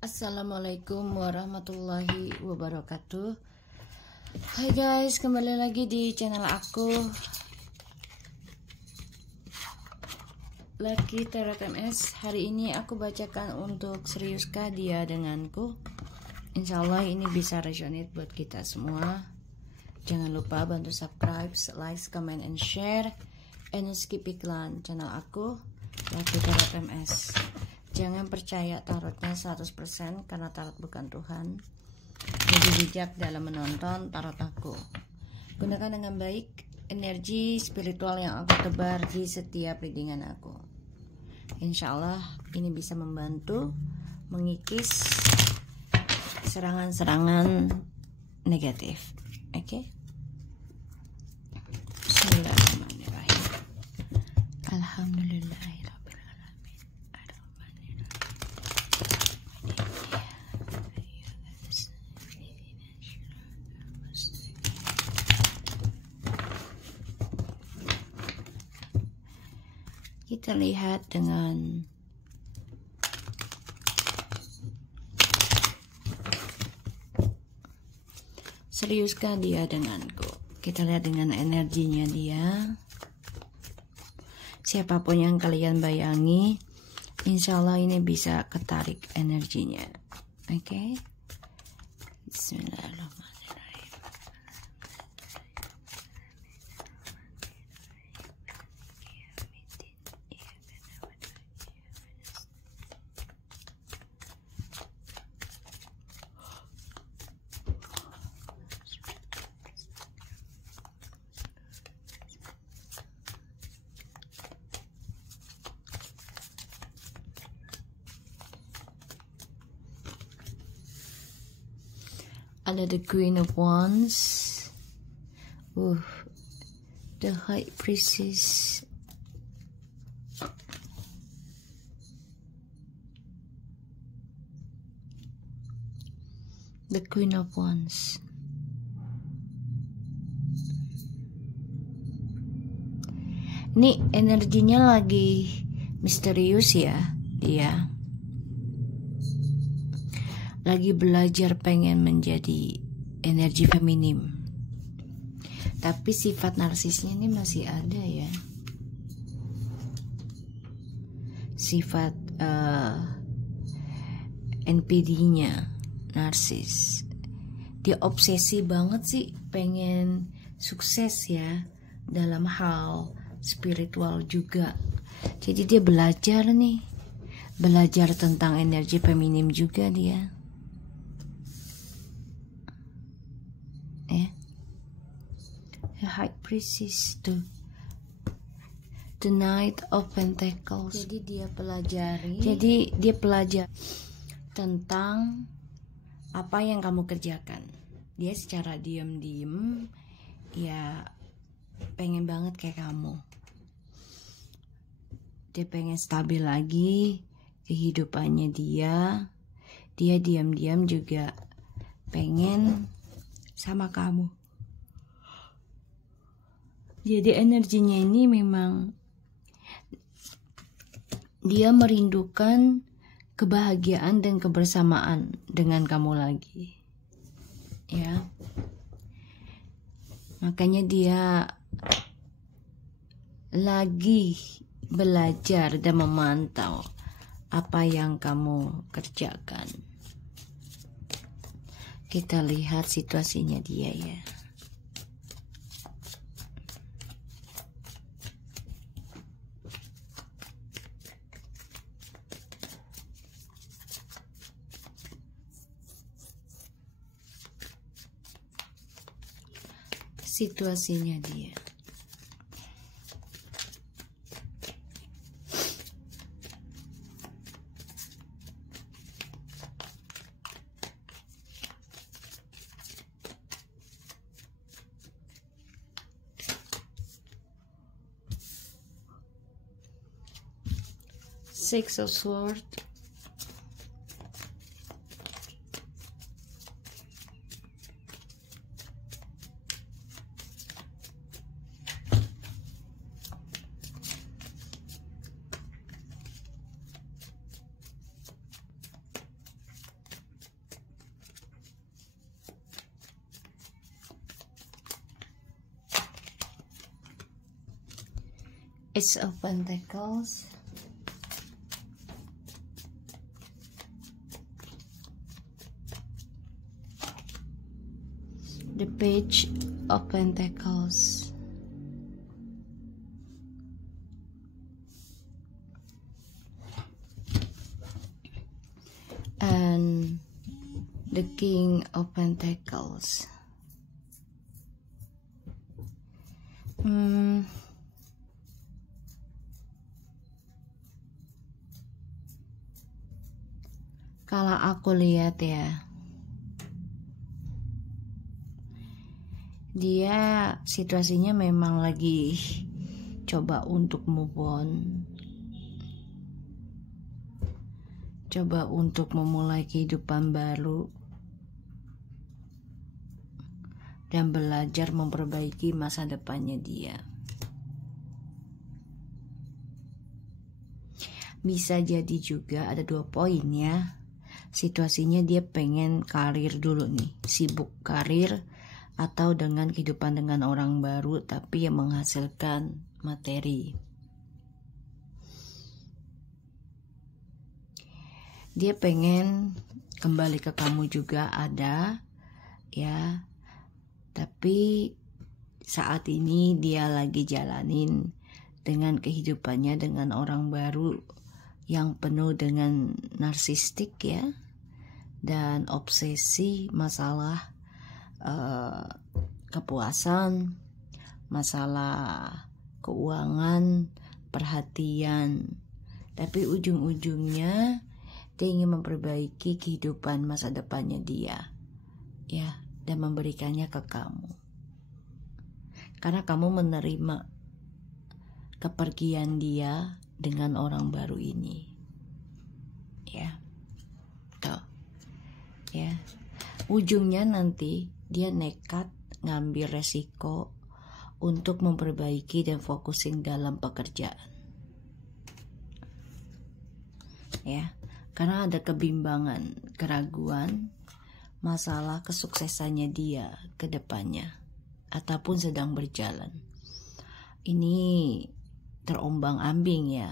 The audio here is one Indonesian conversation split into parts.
Assalamualaikum warahmatullahi wabarakatuh. Hai guys, kembali lagi di channel aku, Lucky Tarot MS. Hari ini aku bacakan untuk seriuskah dia denganku. Insya Allah ini bisa resonate buat kita semua. Jangan lupa bantu subscribe, like, comment, and share. And skip iklan channel aku, Lucky Tarot MS. Jangan percaya tarotnya 100% karena tarot bukan Tuhan. Jadi bijak dalam menonton tarot aku. Gunakan dengan baik energi spiritual yang aku tebar di setiap readingan aku. Insya Allah ini bisa membantu mengikis serangan-serangan negatif. Oke? Bismillahirrahmanirrahim. Alhamdulillah. Kita lihat dengan seriuskah dia denganku. Kita lihat dengan energinya dia. Siapapun yang kalian bayangi, insya Allah ini bisa ketarik energinya. Oke? Bismillahirrahmanirrahim. Ada the Queen of Wands, the High Priestess, the Queen of Wands. Ini energinya lagi misterius ya, dia lagi belajar pengen menjadi energi feminim, tapi sifat narsisnya ini masih ada ya, sifat NPD-nya narsis. Dia obsesi banget sih pengen sukses ya dalam hal spiritual juga. Jadi dia belajar tentang energi feminim juga dia. High Priestess tuh, the Knight of Pentacles. Jadi dia pelajari tentang apa yang kamu kerjakan. Dia secara diam-diam ya pengen banget kayak kamu. Dia pengen stabil lagi kehidupannya dia. Dia diam-diam juga pengen sama kamu. Jadi energinya ini memang dia merindukan kebahagiaan dan kebersamaan dengan kamu lagi. Ya. Makanya dia lagi belajar dan memantau apa yang kamu kerjakan. Kita lihat situasinya dia ya. Situasinya dia. Six of Swords. Ace of Pentacles, the Page of Pentacles, and the King of Pentacles. Kalau aku lihat ya, dia situasinya memang lagi coba untuk move on, coba untuk memulai kehidupan baru, dan belajar memperbaiki masa depannya dia. Bisa jadi juga ada 2 poin ya. Situasinya dia pengen karir dulu nih, sibuk karir atau dengan kehidupan dengan orang baru tapi yang menghasilkan materi. Dia pengen kembali ke kamu juga ada ya, tapi saat ini dia lagi jalanin dengan kehidupannya dengan orang baru yang penuh dengan narsistik ya, dan obsesi masalah kepuasan, masalah keuangan, perhatian. Tapi ujung-ujungnya dia ingin memperbaiki kehidupan masa depannya dia ya, dan memberikannya ke kamu. Karena kamu menerima kepergian dia dengan orang baru ini ya, tuh ya. Ujungnya nanti dia nekat ngambil resiko untuk memperbaiki dan fokusin dalam pekerjaan ya, karena ada kebimbangan, keraguan, masalah kesuksesannya dia ke depannya ataupun sedang berjalan. Ini terombang-ambing ya,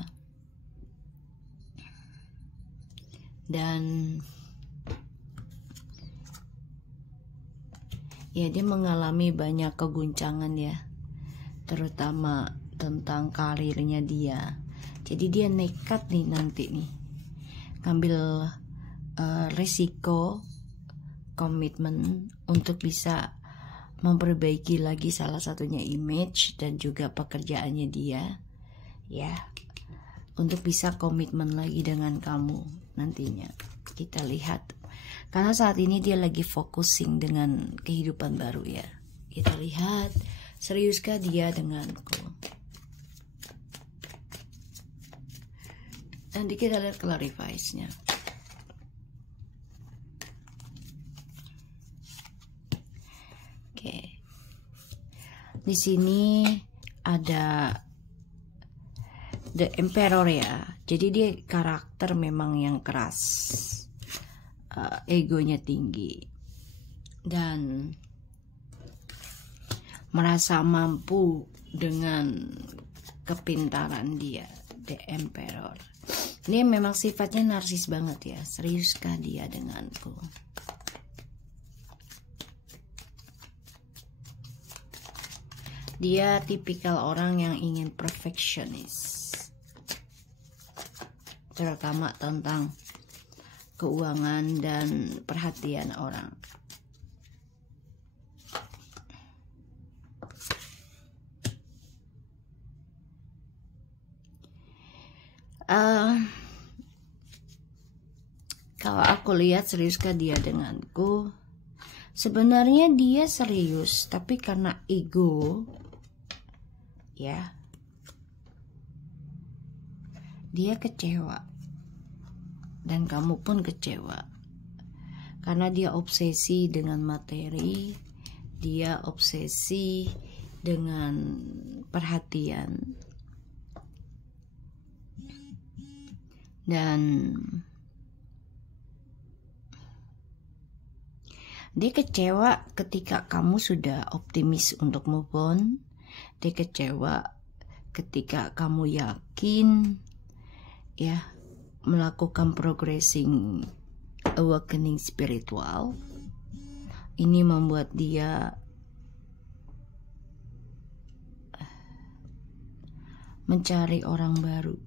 dan ya dia mengalami banyak keguncangan ya, terutama tentang karirnya dia. Jadi dia nekat nih nanti nih ngambil resiko, komitmen untuk bisa memperbaiki lagi salah satunya image dan juga pekerjaannya dia ya, untuk bisa komitmen lagi dengan kamu nantinya. Kita lihat, karena saat ini dia lagi focusing dengan kehidupan baru ya. Kita lihat, seriuskah dia denganku? Nanti kita lihat clarifies-nya. Oke. Di sini ada The Emperor ya. Jadi dia karakter memang yang keras, egonya tinggi, dan merasa mampu dengan kepintaran dia. The Emperor ini memang sifatnya narsis banget ya. Seriuskah dia denganku? Dia tipikal orang yang ingin perfectionist, terutama tentang keuangan dan perhatian orang. Kalau aku lihat seriuskah dia denganku? Sebenarnya dia serius, tapi karena ego ya, dia kecewa, dan kamu pun kecewa karena dia obsesi dengan materi, dia obsesi dengan perhatian, dan dia kecewa ketika kamu sudah optimis untuk move on. Dia kecewa ketika kamu yakin ya melakukan progressing awakening spiritual, ini membuat dia mencari orang baru.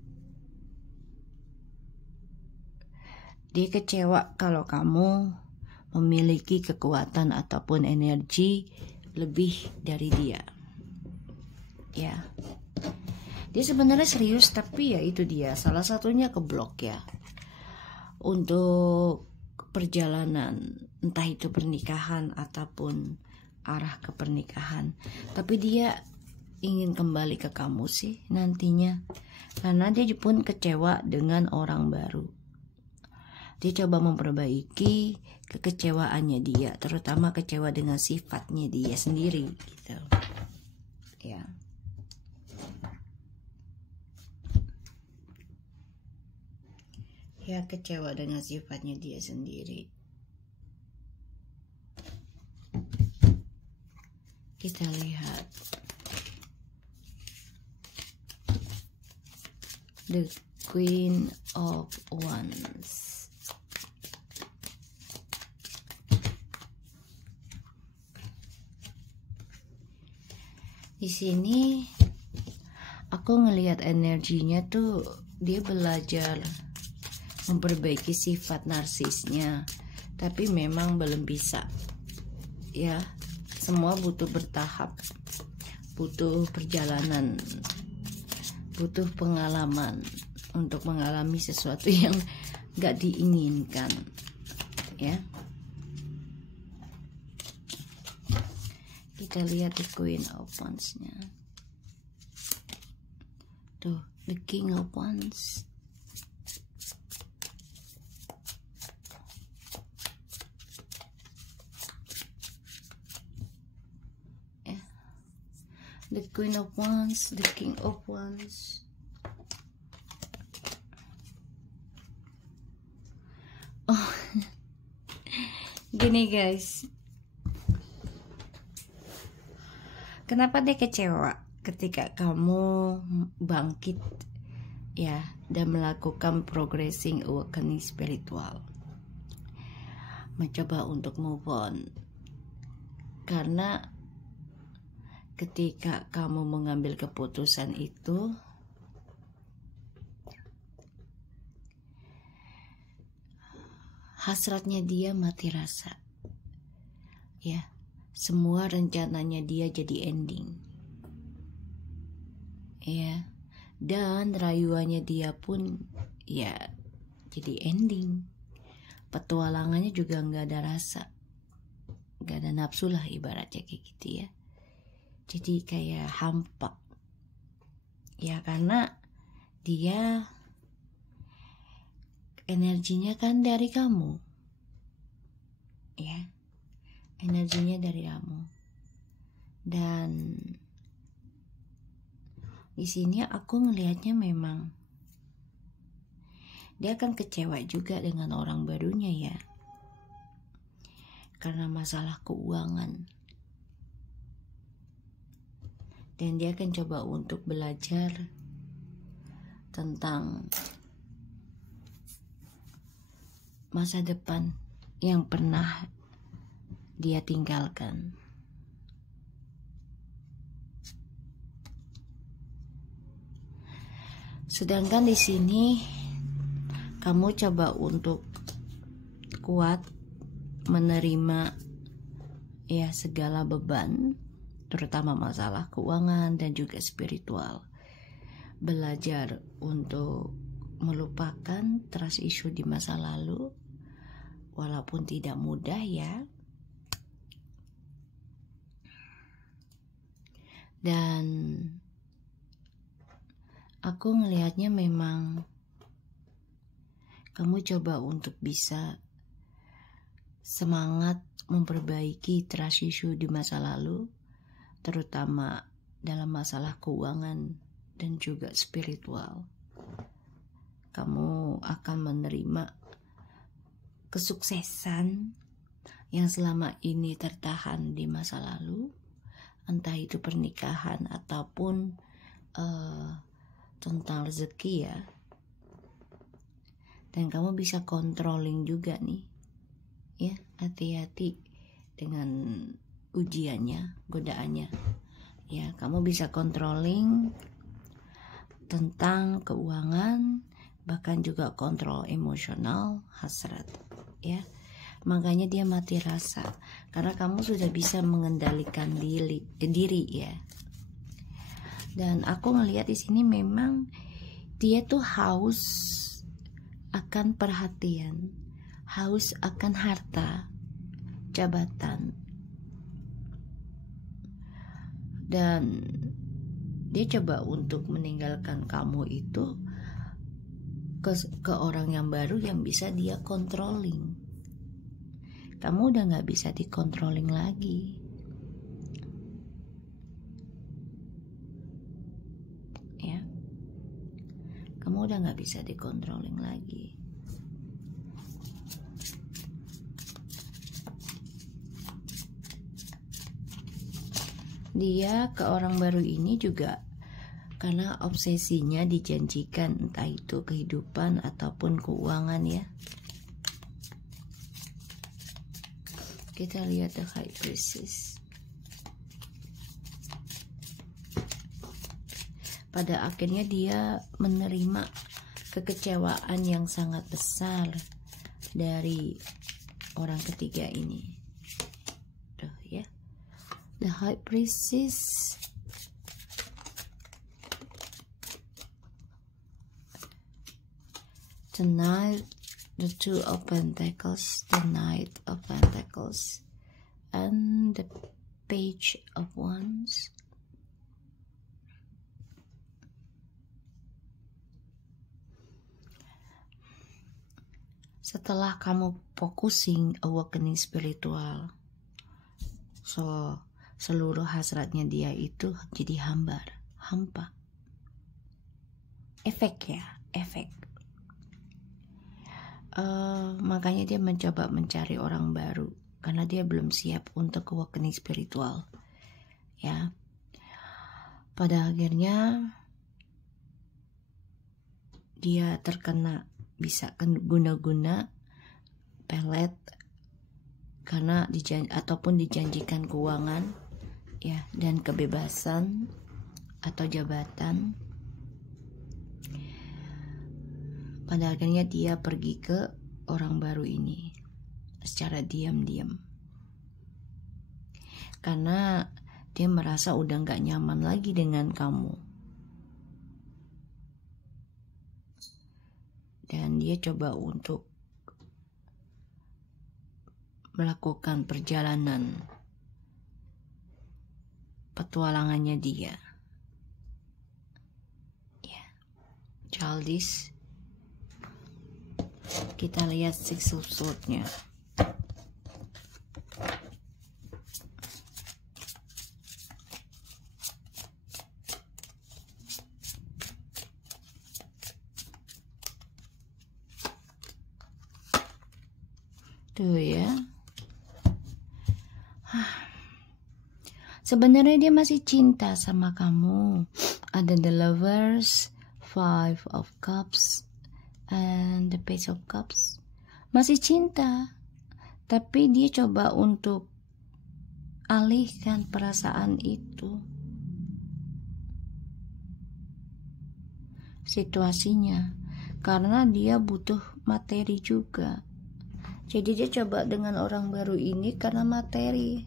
Dia kecewa kalau kamu memiliki kekuatan ataupun energi lebih dari dia. Ya. Dia sebenarnya serius, tapi ya itu dia, salah satunya keblok ya. Untuk perjalanan, entah itu pernikahan ataupun arah ke pernikahan. Tapi dia ingin kembali ke kamu sih nantinya, karena dia pun kecewa dengan orang baru. Dia coba memperbaiki kekecewaannya dia, terutama kecewa dengan sifatnya dia sendiri gitu. Ya. Ya, kecewa dengan sifatnya dia sendiri. Kita lihat the Queen of Wands. Di sini aku ngelihat energinya tuh dia belajar memperbaiki sifat narsisnya, tapi memang belum bisa. Ya, semua butuh bertahap, butuh perjalanan, butuh pengalaman untuk mengalami sesuatu yang gak diinginkan. Ya. Kita lihat the Queen of Wands-nya. Tuh, the King of Wands. Yeah. The Queen of Wands, the King of Wands. Oh. Gini guys. Kenapa dia kecewa ketika kamu bangkit ya dan melakukan progressing awakening spiritual, mencoba untuk move on? Karena ketika kamu mengambil keputusan itu, hasratnya dia mati rasa. Ya. Semua rencananya dia jadi ending. Ya. Dan rayuannya dia pun ya jadi ending. Petualangannya juga gak ada rasa, gak ada nafsu lah ibaratnya kayak gitu ya. Jadi kayak hampa. Ya karena dia energinya kan dari kamu. Ya. Energinya dari kamu. Dan di sini aku ngelihatnya memang dia akan kecewa juga dengan orang barunya ya. Karena masalah keuangan. Dan dia akan coba untuk belajar tentang masa depan yang pernah dia tinggalkan. Sedangkan di sini kamu coba untuk kuat menerima ya segala beban, terutama masalah keuangan dan juga spiritual. Belajar untuk melupakan trust issue di masa lalu, walaupun tidak mudah ya. Dan aku ngelihatnya memang kamu coba untuk bisa semangat memperbaiki trust issue di masa lalu, terutama dalam masalah keuangan dan juga spiritual. Kamu akan menerima kesuksesan yang selama ini tertahan di masa lalu, entah itu pernikahan ataupun tentang rezeki ya. Dan kamu bisa controlling juga nih. Ya, hati-hati dengan ujiannya, godaannya. Ya, kamu bisa controlling tentang keuangan, bahkan juga kontrol emosional, hasrat. Ya, makanya dia mati rasa karena kamu sudah bisa mengendalikan diri ya. Dan aku ngelihat di sini memang dia tuh haus akan perhatian, haus akan harta, jabatan, dan dia coba untuk meninggalkan kamu itu ke orang yang baru yang bisa dia controlling. Kamu udah gak bisa dikontrolling lagi. Ya, kamu udah gak bisa dikontrolling lagi. Dia ke orang baru ini juga karena obsesinya dijanjikan, entah itu kehidupan ataupun keuangan ya. Kita lihat the High Priestess. Pada akhirnya dia menerima kekecewaan yang sangat besar dari orang ketiga ini. Tuh ya. The High Priestess. Tonight, the Two of Pentacles, the Knight of Pentacles, and the Page of Wands. Setelah kamu focusing awakening spiritual, so seluruh hasratnya dia itu jadi hampa. Efek ya, efek. Makanya dia mencoba mencari orang baru karena dia belum siap untuk awakening spiritual ya. Pada akhirnya dia terkena bisa guna-guna pelet karena ataupun dijanjikan keuangan ya, dan kebebasan atau jabatan. Pada akhirnya dia pergi ke orang baru ini secara diam-diam karena dia merasa udah gak nyaman lagi dengan kamu, dan dia coba untuk melakukan perjalanan petualangannya dia ya. Childish. Kita lihat Six of Swords-nya. Tuh ya. Sebenarnya dia masih cinta sama kamu. Ada the Lovers, Five of Cups, and the Page of Cups. Masih cinta, tapi dia coba untuk alihkan perasaan itu, situasinya, karena dia butuh materi juga. Jadi dia coba dengan orang baru ini karena materi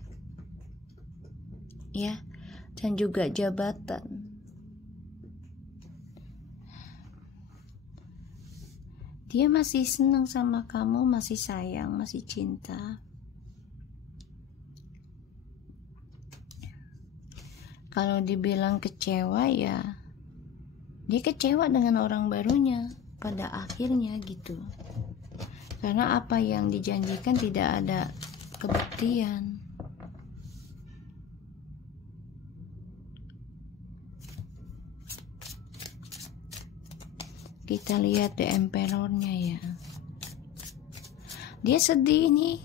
ya, dan juga jabatan. Dia masih senang sama kamu, masih sayang, masih cinta. Kalau dibilang kecewa ya, dia kecewa dengan orang barunya pada akhirnya gitu. Karena apa yang dijanjikan tidak ada kebuktian. Kita lihat the Emperor-nya ya. Dia sedih nih.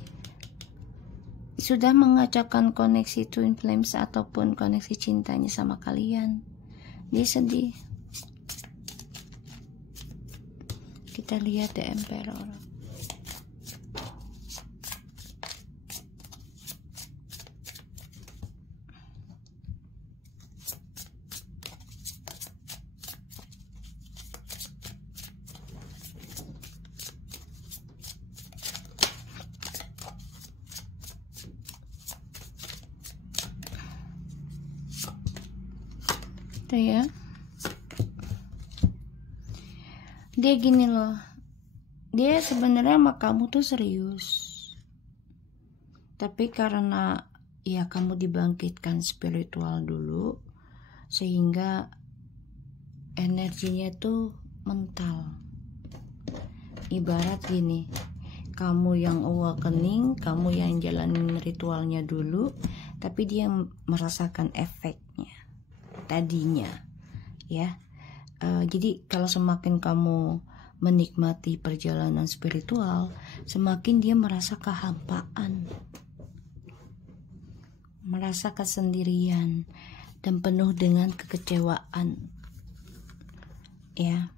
Sudah mengacaukan koneksi Twin Flames ataupun koneksi cintanya sama kalian. Dia sedih. Kita lihat The Emperor. Tuh ya, dia gini loh, dia sebenarnya sama kamu tuh serius, tapi karena ya kamu dibangkitkan spiritual dulu sehingga energinya tuh mental. Ibarat gini, kamu yang awakening, kamu yang jalanin ritualnya dulu, tapi dia merasakan efeknya tadinya ya. Jadi kalau semakin kamu menikmati perjalanan spiritual, semakin dia merasa kehampaan, merasa kesendirian dan penuh dengan kekecewaan ya.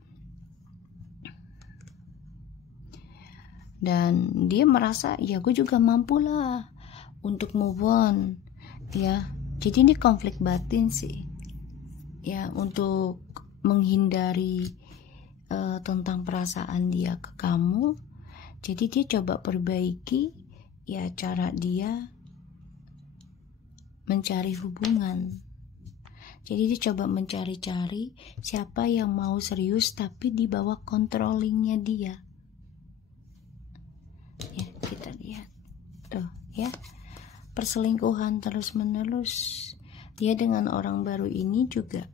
Dan dia merasa ya gue juga mampu lah untuk move on ya. Jadi ini konflik batin sih ya, untuk menghindari tentang perasaan dia ke kamu. Jadi dia coba perbaiki ya cara dia mencari hubungan. Jadi dia coba mencari-cari siapa yang mau serius tapi di bawah controllingnya dia ya. Kita lihat tuh ya, perselingkuhan terus menerus. Dia dengan orang baru ini juga,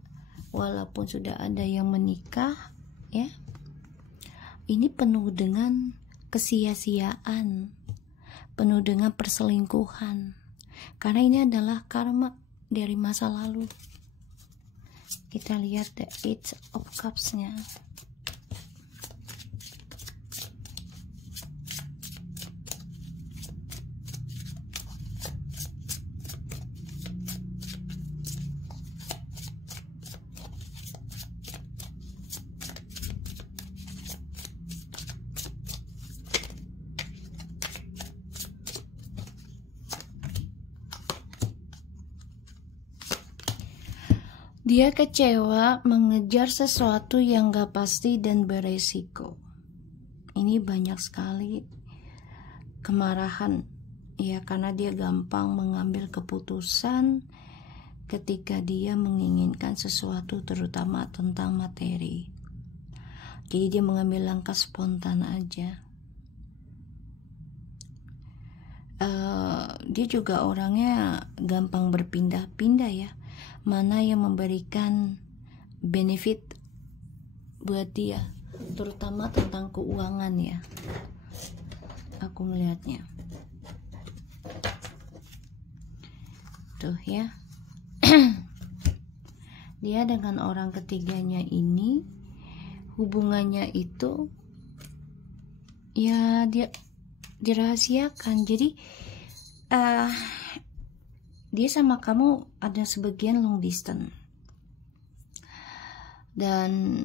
walaupun sudah ada yang menikah ya, ini penuh dengan kesia-siaan, penuh dengan perselingkuhan, karena ini adalah karma dari masa lalu. Kita lihat the Eight of Cups-nya. Dia kecewa mengejar sesuatu yang gak pasti dan beresiko. Ini banyak sekali kemarahan ya, karena dia gampang mengambil keputusan ketika dia menginginkan sesuatu, terutama tentang materi. Jadi dia mengambil langkah spontan aja. Dia juga orangnya gampang berpindah-pindah ya, mana yang memberikan benefit buat dia, terutama tentang keuangan ya. Aku melihatnya tuh ya. Dia dengan orang ketiganya ini hubungannya itu ya dia dirahasiakan. Jadi dia sama kamu ada sebagian long distance, dan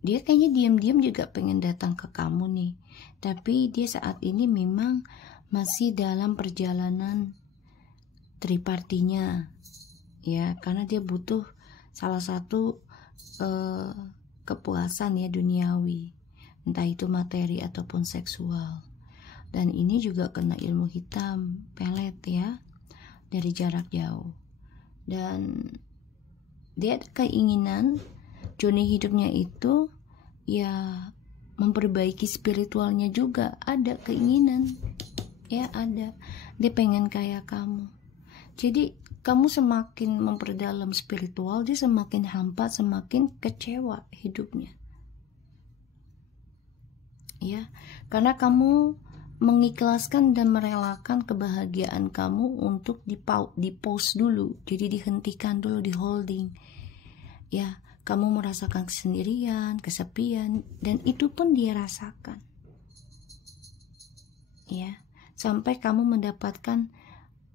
dia kayaknya diam-diam juga pengen datang ke kamu nih, tapi dia saat ini memang masih dalam perjalanan tripartinya ya, karena dia butuh salah satu kepuasan ya duniawi, entah itu materi ataupun seksual. Dan ini juga kena ilmu hitam pelet ya, dari jarak jauh. Dan dia ada keinginan journey hidupnya itu ya memperbaiki spiritualnya juga, ada keinginan ya, ada. Dia pengen kayak kamu. Jadi kamu semakin memperdalam spiritual, dia semakin hampa, semakin kecewa hidupnya ya, karena kamu mengikhlaskan dan merelakan kebahagiaan kamu untuk di-pause dulu. Jadi dihentikan dulu, di holding ya. Kamu merasakan kesendirian, kesepian, dan itu pun dia rasakan ya, sampai kamu mendapatkan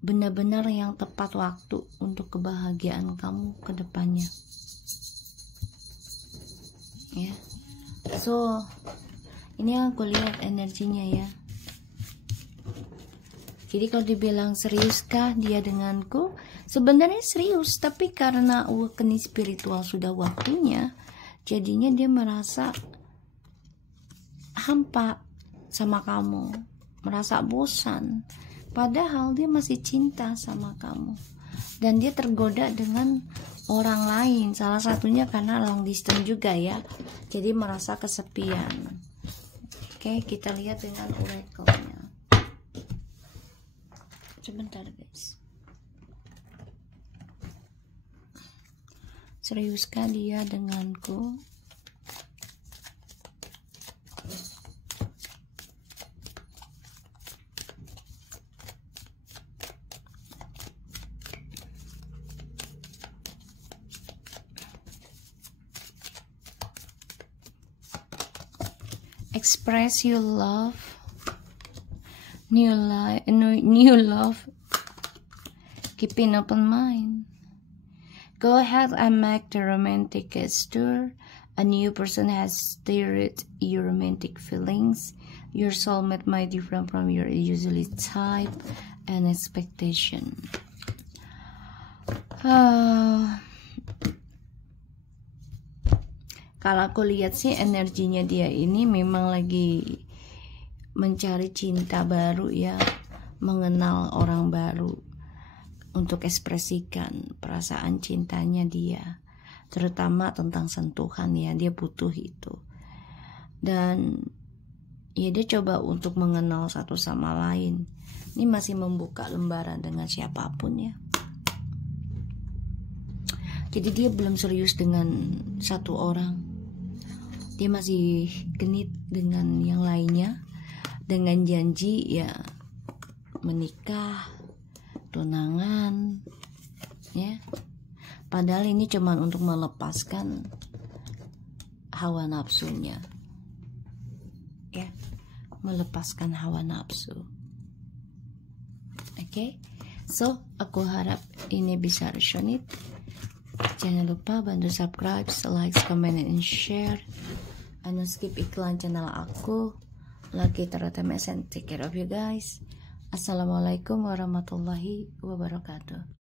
benar-benar yang tepat waktu untuk kebahagiaan kamu ke depannya. Ya. So, ini aku lihat energinya ya. Jadi kalau dibilang seriuskah dia denganku, sebenarnya serius, tapi karena awakening spiritual sudah waktunya, jadinya dia merasa hampa sama kamu, merasa bosan, padahal dia masih cinta sama kamu, dan dia tergoda dengan orang lain, salah satunya karena long distance juga ya, jadi merasa kesepian. Oke, kita lihat dengan oracle-nya. Sebentar guys. Seriuskah dia denganku? Express your love. New love. Keep an open mind. Go ahead and make the romantic gesture. A new person has stirred your romantic feelings. Your soulmate might different from your usually type and expectation. Kalau aku lihat sih energinya dia ini memang lagi mencari cinta baru ya, mengenal orang baru untuk ekspresikan perasaan cintanya dia, terutama tentang sentuhan ya, dia butuh itu. Dan ya dia coba untuk mengenal satu sama lain. Ini masih membuka lembaran dengan siapapun ya. Jadi dia belum serius dengan satu orang, dia masih genit dengan yang lainnya, dengan janji ya menikah, tunangan ya. Padahal ini cuma untuk melepaskan hawa nafsunya ya, melepaskan hawa nafsu. Oke, so aku harap ini bisa resonate. Jangan lupa bantu subscribe, like, comment, and share. And skip iklan channel aku. Lagi terutama and take care of you guys. Assalamualaikum warahmatullahi wabarakatuh.